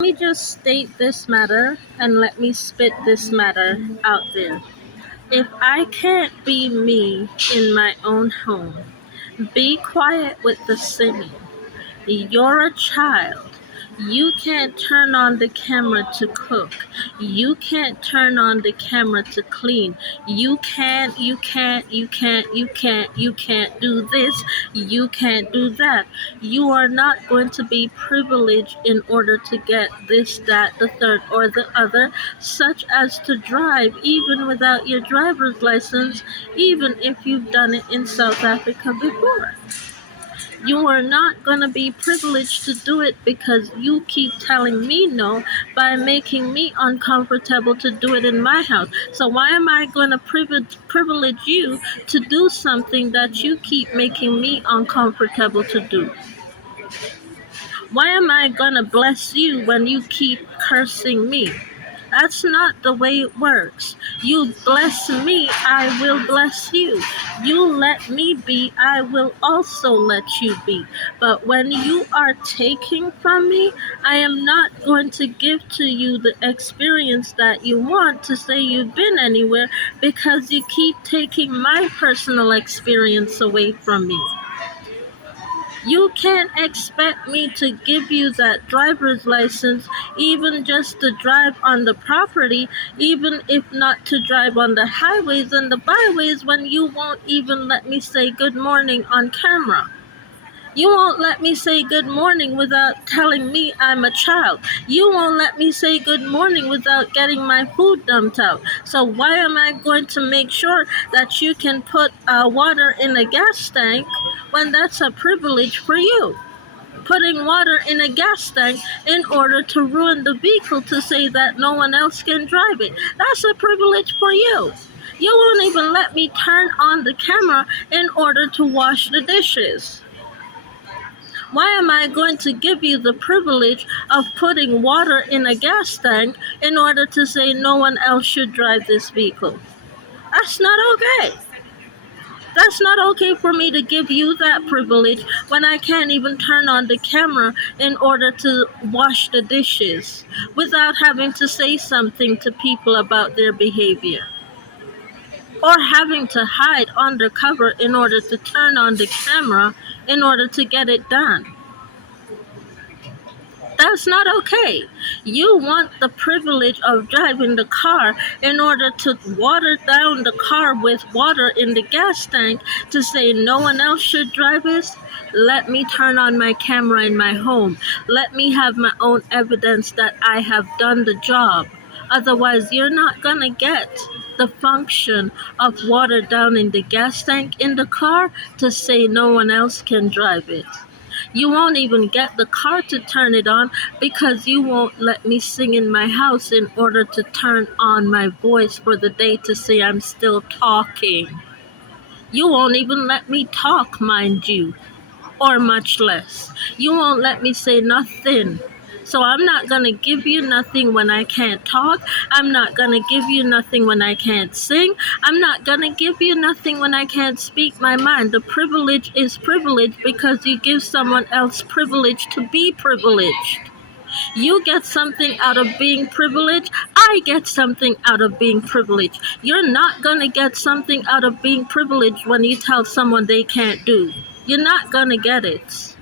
Let me just state this matter and let me spit this matter out there. If I can't be me in my own home, be quiet with the singing. You're a child. You can't turn on the camera to cook. You can't turn on the camera to clean. You can't do this. You can't do that. You are not going to be privileged in order to get this, that, the third, or the other, such as to drive even without your driver's license, even if you've done it in South Africa before. You are not going to be privileged to do it because you keep telling me no by making me uncomfortable to do it in my house. So why am I going to privilege you to do something that you keep making me uncomfortable to do? Why am I going to bless you when you keep cursing me? That's not the way it works. You bless me, I will bless you. You let me be, I will also let you be. But when you are taking from me, I am not going to give to you the experience that you want to say you've been anywhere because you keep taking my personal experience away from me. You can't expect me to give you that driver's license even just to drive on the property, even if not to drive on the highways and the byways when you won't even let me say good morning on camera. You won't let me say good morning without telling me I'm a child. You won't let me say good morning without getting my food dumped out. So why am I going to make sure that you can put water in a gas tank when that's a privilege for you? Putting water in a gas tank in order to ruin the vehicle to say that no one else can drive it. That's a privilege for you. You won't even let me turn on the camera in order to wash the dishes. Why am I going to give you the privilege of putting water in a gas tank in order to say no one else should drive this vehicle? That's not okay. That's not okay for me to give you that privilege when I can't even turn on the camera in order to wash the dishes without having to say something to people about their behavior. Or having to hide undercover in order to turn on the camera in order to get it done. That's not okay. You want the privilege of driving the car in order to water down the car with water in the gas tank to say no one else should drive this? Let me turn on my camera in my home. Let me have my own evidence that I have done the job. Otherwise, you're not going to get the function of water down in the gas tank in the car to say no one else can drive it. You won't even get the car to turn it on because you won't let me sing in my house in order to turn on my voice for the day to say I'm still talking. You won't even let me talk, mind you, or much less. You won't let me say nothing. So I'm not going to give you nothing when I can't talk. I'm not going to give you nothing when I can't sing. I'm not going to give you nothing when I can't speak my mind. The privilege is privilege because you give someone else privilege to be privileged. You get something out of being privileged. I get something out of being privileged. You're not going to get something out of being privileged when you tell someone they can't do. You're not going to get it.